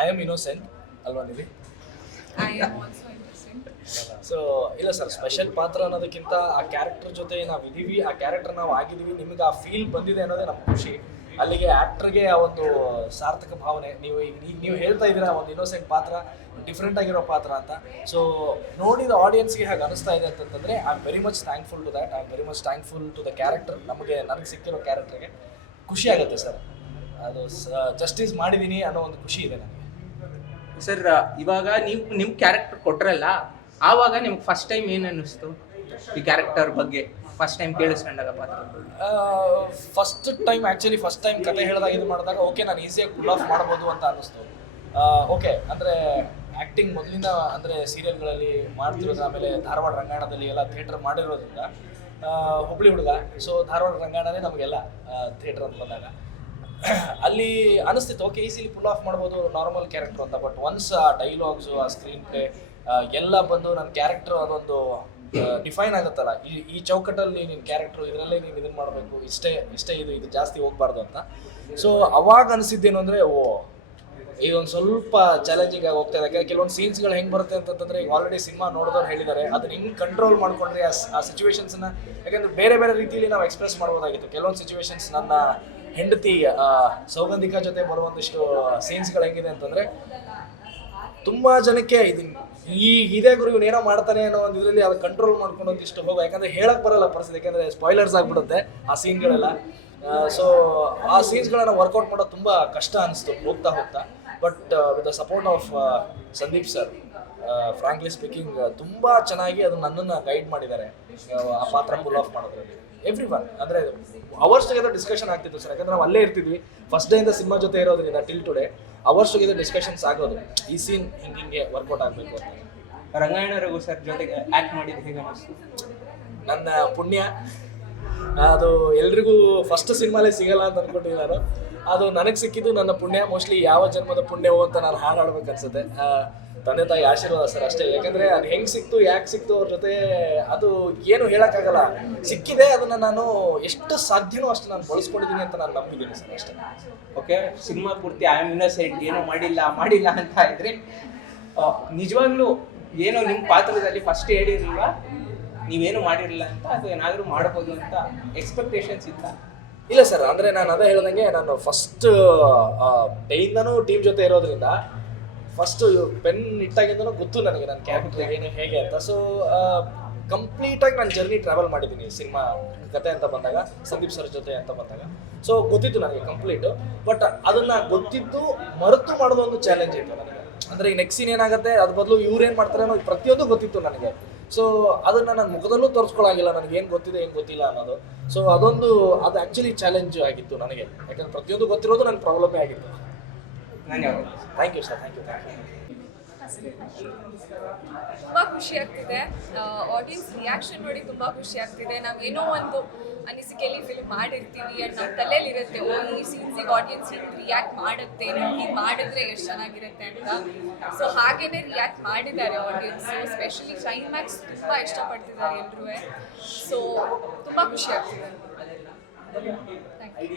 I am innocent ಅಲ್ವಾ ನೀವು. So ಇಲ್ಲ ಸರ್ ಸ್ಪೆಷಲ್ ಪಾತ್ರ ಅನ್ನೋದಕ್ಕಿಂತ ಆ ಕ್ಯಾರೆಕ್ಟರ್ ಜೊತೆ ನಾವು ಇದೀವಿ ಆ ಕ್ಯಾರೆಕ್ಟರ್ ನಾವು ಆಗಿದ್ದೀವಿ ನಿಮಗೆ ಆ ಫೀಲ್ ಬಂದಿದೆ ಅನ್ನೋದೇ ನಮ್ಮ ಖುಷಿ. ಅಲ್ಲಿಗೆ ಆ್ಯಕ್ಟ್ರಿಗೆ ಆ ಒಂದು ಸಾರ್ಥಕ ಭಾವನೆ. ನೀವು ಈಗ ಈಗ ನೀವು ಹೇಳ್ತಾ ಇದ್ದೀರಾ ಒಂದು ಇನ್ನೋಸೆಂಟ್ ಪಾತ್ರ ಡಿಫ್ರೆಂಟ್ ಆಗಿರೋ ಪಾತ್ರ ಅಂತ. ಸೊ ನೋಡಿದ ಆಡಿಯನ್ಸ್ಗೆ ಹೇಗೆ ಅನಿಸ್ತಾ ಇದೆ ಅಂತಂತಂದರೆ I am very much thankful to that I am very much thankful to the character ನಮಗೆ ನನಗೆ ಸಿಕ್ಕಿರೋ ಕ್ಯಾರೆಕ್ಟರ್ಗೆ ಖುಷಿ ಆಗುತ್ತೆ ಸರ್ ಅದು ಜಸ್ಟಿಸ್ ಮಾಡಿದ್ದೀನಿ ಅನ್ನೋ ಒಂದು ಖುಷಿ ಇದೆ ನನಗೆ. ಸರ್ ಇವಾಗ ನೀವು ನಿಮ್ಮ ಕ್ಯಾರೆಕ್ಟರ್ ಕೊಟ್ರಲ್ಲ, ಆವಾಗ ನಿಮ್ಗೆ ಫಸ್ಟ್ ಟೈಮ್ ಏನು ಅನ್ನಿಸ್ತು? ಈ ಕ್ಯಾರೆಕ್ಟರ್ ಬಗ್ಗೆ. ಫಸ್ಟ್ ಟೈಮ್ ಕೇಳಿಸ್ಕೊಂಡಾಗ ಪಾತ್ರ first time actually first time ಕತೆ ಹೇಳಿದಾಗ ಇದು ಮಾಡಿದಾಗ ಓಕೆ ನಾನು ಈಸಿಯಾಗಿ ಪುಲ್ ಆಫ್ ಮಾಡ್ಬೋದು ಅಂತ ಅನ್ನಿಸ್ತು. ಓಕೆ ಅಂದರೆ ಆ್ಯಕ್ಟಿಂಗ್ ಮೊದಲಿಂದ ಅಂದರೆ ಸೀರಿಯಲ್ಗಳಲ್ಲಿ ಮಾಡ್ತಿರೋದು, ಆಮೇಲೆ ಧಾರವಾಡ ರಂಗಾಯಣದಲ್ಲಿ ಎಲ್ಲ ಥಿಯೇಟರ್ ಮಾಡಿರೋದ್ರಿಂದ ಹುಬ್ಳಿ ಹುಡುಗ. ಸೊ ಧಾರವಾಡ ರಂಗಾಯಣನೇ ನಮಗೆಲ್ಲ ಥಿಯೇಟರ್ ಅಂತ ಬಂದಾಗ. ಅಲ್ಲಿ ಅನಿಸ್ತಿತ್ತು ಓಕೆ ಈಸಿಲಿ ಪುಲ್ ಆಫ್ ಮಾಡ್ಬೋದು ನಾರ್ಮಲ್ ಕ್ಯಾರೆಕ್ಟರ್ ಅಂತ ಬಟ್ ಒನ್ಸ್ ಆ ಡೈಲಾಗ್ಸು ಆ ಸ್ಕ್ರೀನ್ ಪ್ಲೇ ಎಲ್ಲ ಬಂದು ನನ್ನ ಕ್ಯಾರೆಕ್ಟರ್ ಅದೊಂದು ಡಿಫೈನ್ ಆಗುತ್ತಲ್ಲ. ಈ ಈ ಚೌಕಟ್ಟಲ್ಲಿ ನಿನ್ನ ಕ್ಯಾರೆಕ್ಟ್ರು ಇದರಲ್ಲೇ ನೀನು ಇದನ್ನು ಮಾಡಬೇಕು, ಇಷ್ಟೇ ಇಷ್ಟೇ ಇದು ಇದು ಜಾಸ್ತಿ ಹೋಗ್ಬಾರ್ದು ಅಂತ. ಸೊ ಅವಾಗ ಅನಿಸಿದ್ದೇನು ಅಂದರೆ, ಓ, ಇದೊಂದು ಸ್ವಲ್ಪ ಚಾಲೆಂಜಿಂಗ್ ಆಗಿ ಹೋಗ್ತಾ ಇದೆ. ಕೆಲವೊಂದು ಸೀನ್ಸ್ಗಳು ಹೆಂಗೆ ಬರುತ್ತೆ ಅಂತಂದ್ರೆ ಈಗ ಆಲ್ರೆಡಿ ಸಿನಿಮಾ ನೋಡಿದವ್ರು ಹೇಳಿದ್ದಾರೆ ಅದನ್ನ ಹಿಂಗೆ ಕಂಟ್ರೋಲ್ ಮಾಡ್ಕೊಂಡ್ರೆ ಆ ಸಿಚುವೇಶನ್ಸ್ನ ಯಾಕಂದ್ರೆ ಬೇರೆ ಬೇರೆ ರೀತಿಯಲ್ಲಿ ನಾವು ಎಕ್ಸ್ಪ್ರೆಸ್ ಮಾಡ್ಬೋದಾಗಿತ್ತು. ಕೆಲವೊಂದು ಸಿಚುವೇಶನ್ಸ್ ನನ್ನ ಹೆಂಡತಿ ಸೌಗಂಧಿಕ ಜೊತೆ ಬರುವಂದಿಷ್ಟು ಸೀನ್ಸ್ಗಳು ಹೆಂಗಿದೆ ಅಂತಂದ್ರೆ ತುಂಬಾ ಜನಕ್ಕೆ ಇದು ಈ ಇದೇ ಗುರು ಏನೋ ಮಾಡ್ತಾನೆ ಅನ್ನೋ ಒಂದು ಇದರಲ್ಲಿ ಅದು ಕಂಟ್ರೋಲ್ ಮಾಡ್ಕೊಂಡು ಒಂದಿಷ್ಟು ಹೋಗೋ. ಯಾಕಂದ್ರೆ ಹೇಳಕ್ ಬರಲ್ಲ ಪರಿಸ್ಥಿತಿ. ಯಾಕಂದ್ರೆ ಸ್ಪಾಯ್ಲರ್ಸ್ ಆಗ್ಬಿಡುತ್ತೆ ಆ ಸೀನ್ಗಳೆಲ್ಲ ಸೊ ಆ ಸೀನ್ಸ್ಗಳನ್ನು ವರ್ಕೌಟ್ ಮಾಡೋದು ತುಂಬಾ ಕಷ್ಟ ಅನಿಸ್ತು ಹೋಗ್ತಾ ಹೋಗ್ತಾ. But with the support of Sandeep sir frankly speaking ತುಂಬಾ ಚೆನ್ನಾಗಿ ಅದು ನನ್ನನ್ನು ಗೈಡ್ ಮಾಡಿದ್ದಾರೆ. ಆ ಪಾತ್ರ ಫುಲ್ ಆಫ್ ಮಾಡೋದ್ರಲ್ಲಿ. ಎವ್ರಿ ಒನ್ ಅಂದರೆ ಅವರ್ಸ್ ಟುಗೆದರ್ ಡಿಸ್ಕಷನ್ ಆಗ್ತಿತ್ತು ಸರ್ ಯಾಕಂದ್ರೆ ನಾವು ಅಲ್ಲೇ ಇರ್ತಿದ್ವಿ. ಫಸ್ಟ್ ಡೇ ಇಂದ ಸಿನಿಮಾ ಜೊತೆ ಇರೋದ್ರಿಂದ till today hours together discussions ಆಗೋದು. ಈ ಸೀನ್ ಹಿಂಗೆ ಹಿಂಗೆ ವರ್ಕೌಟ್ ಆಗಬೇಕು ಅಂತ. ರಂಗಾಯಣ ರಘು ಸರ್ ಜೊತೆಗೆ ಆ್ಯಕ್ಟ್ ಮಾಡಿದ ಹೇಗೆ ನನ್ನ ಪುಣ್ಯ. ಅದು ಎಲ್ರಿಗೂ ಫಸ್ಟ್ ಸಿನಿಮಾಲೇ ಸಿಗಲ್ಲ ಅಂತ ಅನ್ಕೊಂಡಿದ್ದೀನಿ ನಾನು. ಅದು ನನಗೆ ಸಿಕ್ಕಿದ್ದು ನನ್ನ ಪುಣ್ಯ. ಮೋಸ್ಟ್ಲಿ ಯಾವ ಜನ್ಮದ ಪುಣ್ಯವೋ ಅಂತ ನಾನು ಹಾಡಾಡ್ಬೇಕು ಅನ್ಸುತ್ತೆ. ತಂದೆ ತಾಯಿ ಆಶೀರ್ವಾದ ಸರ್ ಅಷ್ಟೇ. ಯಾಕಂದ್ರೆ ಅದು ಹೆಂಗ್ ಸಿಕ್ತು, ಯಾಕೆ ಸಿಕ್ತು ಅವ್ರ ಜೊತೆ ಅದು ಏನು ಹೇಳಕ್ಕಾಗಲ್ಲ. ಸಿಕ್ಕಿದೆ, ಅದನ್ನ ನಾನು ಎಷ್ಟು ಸಾಧ್ಯನೋ ಅಷ್ಟು ನಾನು ಬಳಸ್ಕೊಂಡಿದ್ದೀನಿ ಅಂತ ನಾನು ನಂಬಿದ್ದೀನಿ ಸರ್ ಅಷ್ಟೇ. ಓಕೆ, ಸಿನಿಮಾ ಪೂರ್ತಿ ಐ ಆಮ್ ಇನ್ನೋಸೆಂಟ್ ಏನೋ ಮಾಡಿಲ್ಲ ಮಾಡಿಲ್ಲ ಅಂತ ಇದ್ರೆ ನಿಜವಾಗ್ಲೂ ಏನೋ ನಿಮ್ಮ ಪಾತ್ರದಲ್ಲಿ ಫಸ್ಟ್ ಹೇಳಿರಲಿಲ್ಲ ನೀವೇನು ಮಾಡಿರಲಿಲ್ಲ ಅಂತ ಅದು ಏನಾದರೂ ಮಾಡ್ಬೋದು ಅಂತ ಎಕ್ಸ್ಪೆಕ್ಟೇಷನ್ಸ್ ಇತ್ತ? ಇಲ್ಲ ಸರ್ ಅಂದ್ರೆ ನಾನು ಅದೇ ಹೇಳಿದಂಗೆ ನಾನು ಫಸ್ಟ್ ಡೈಯಿಂದನೂ ಟೀಮ್ ಜೊತೆ ಇರೋದ್ರಿಂದ ಫಸ್ಟ್ ಪೆನ್ ಇಟ್ಟಾಗಿಂದನೂ ಗೊತ್ತು ನನಗೆ ನನ್ನ ಕ್ಯಾರೆಕ್ಟರ್ ಏನು ಹೇಗೆ ಅಂತ. ಸೊ ಕಂಪ್ಲೀಟಾಗಿ ನಾನು ಜರ್ನಿ ಟ್ರಾವೆಲ್ ಮಾಡಿದ್ದೀನಿ ಸಿನಿಮಾ ಕತೆ ಅಂತ ಬಂದಾಗ ಸಂದೀಪ್ ಸರ್ ಜೊತೆ ಅಂತ ಬಂದಾಗ. ಸೊ ಗೊತ್ತಿತ್ತು ನನಗೆ ಕಂಪ್ಲೀಟು ಬಟ್ ಅದನ್ನ ಗೊತ್ತಿದ್ದು ಮರೆತು ಮಾಡೋದು ಒಂದು ಚಾಲೆಂಜ್ ಇತ್ತು ನನಗೆ. ಅಂದ್ರೆ ಈ ನೆಕ್ಸ್ಟ್ ಸೀನ್ ಏನಾಗುತ್ತೆ ಅದ್ರ ಬದಲು ಇವ್ರು ಏನು ಮಾಡ್ತಾರೆ ಅನ್ನೋದು ಪ್ರತಿಯೊಂದು ಗೊತ್ತಿತ್ತು ನನಗೆ. ಸೊ ಅದನ್ನ ನನ್ನ ಮುಖದಲ್ಲೂ ತೋರಿಸ್ಕೊಳಾಗಿಲ್ಲ. ನನಗೆ ಏನು ಗೊತ್ತಿದೆ ಏನು ಗೊತ್ತಿಲ್ಲ ಅನ್ನೋದು. ಸೊ ಅದೊಂದು ಅದು ಆ್ಯಕ್ಚುಲಿ ಚಾಲೆಂಜ್ ಆಗಿತ್ತು ನನಗೆ. ಯಾಕಂದ್ರೆ ಪ್ರತಿಯೊಂದು ಗೊತ್ತಿರೋದು ನನ್ನ ಪ್ರಾಬ್ಲಮೇ ಆಗಿತ್ತು. ಧನ್ಯವಾದ thank you sir thank you thank you ತುಂಬ ಖುಷಿ ಆಗ್ತಿದೆ. ಆಡಿಯನ್ಸ್ ರಿಯಾಕ್ಷನ್ ನೋಡಿ ತುಂಬಾ ಖುಷಿ ಆಗ್ತಿದೆ. ನಾವೇನೋ ಒಂದು ಅನಿಸಿಕೆಯಲ್ಲಿ ಫಿಲ್ಮ್ ಮಾಡಿರ್ತೀವಿ ಅಂಡ್ ನಮ್ಮ ತಲೆಯಲ್ಲಿ ಇರುತ್ತೆ ಓ, ಈ ಸೀನ್ಸಿಗೆ ಆಡಿಯನ್ಸ್ ರಿಯಾಕ್ಟ್ ಮಾಡುತ್ತೆ ನೀವು ಮಾಡಿದ್ರೆ ಎಷ್ಟು ಚೆನ್ನಾಗಿರುತ್ತೆ ಅಂತ. ಸೊ ಹಾಗೇನೆ ರಿಯಾಕ್ಟ್ ಮಾಡಿದ್ದಾರೆ ಆಡಿಯನ್ಸ್ ಸ್ಪೆಷಲಿ ಮ್ಯಾಕ್ಸ್ ತುಂಬ ಇಷ್ಟಪಡ್ತಿದ್ದಾರೆ ಎಲ್ಲರೂ ಸೊ ತುಂಬ ಖುಷಿ ಆಗ್ತಿದೆ. Thank you